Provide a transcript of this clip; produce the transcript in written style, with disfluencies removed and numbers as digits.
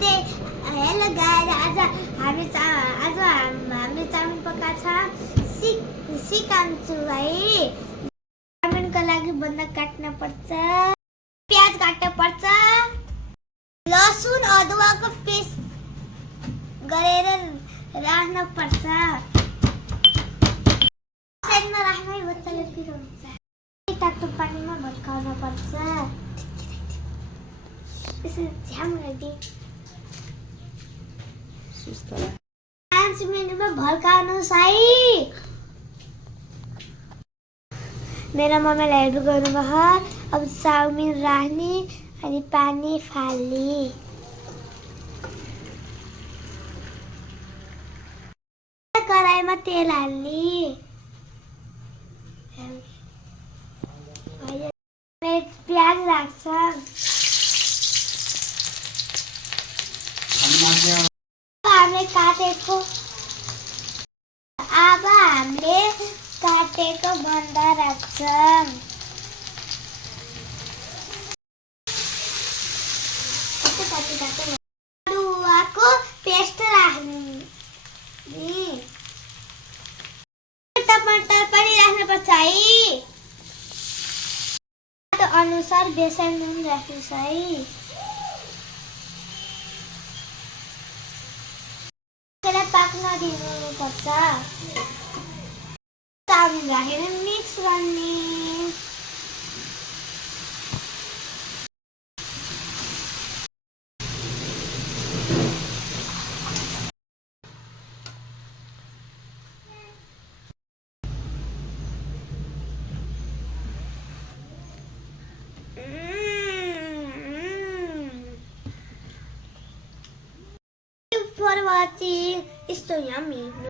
नमस्ते, hello guys. आज हामी चाउमिन पकाएको छ। सिकाउँछु है। चाउमिनको लागि बन्द काट्न पर्छ, प्याज काट्न पर्छ, लसुन अदुवाको पेस्ट गरेर राख्न पर्छ। साइडमा राख्नै बच्चाले पिरो हुन्छ। तातो पानीमा भत्काउन पर्छ। यसरी झ्याम राखिदिए 5 मिनटमा भड्काउनुहोस् है। मेरो मम्मीले हेल्प गर्नुभयो। अब चाउमिन राख्ने अनि पानी फाल्ने। कराईमा तेल हाल्ने। प्याज राख्छ। हामीले काटेको बन्दा राख्छौँ। अदुवाको पेस्ट राख्ने। टमाटर पनि राख्नुपर्छ है। अनुसार बेसन नुन राख्नुहोस् है। पाक्न दिनुपर्छ। चाउमिन राखेर मिक्स गर्ने। For watching, it's so yummy.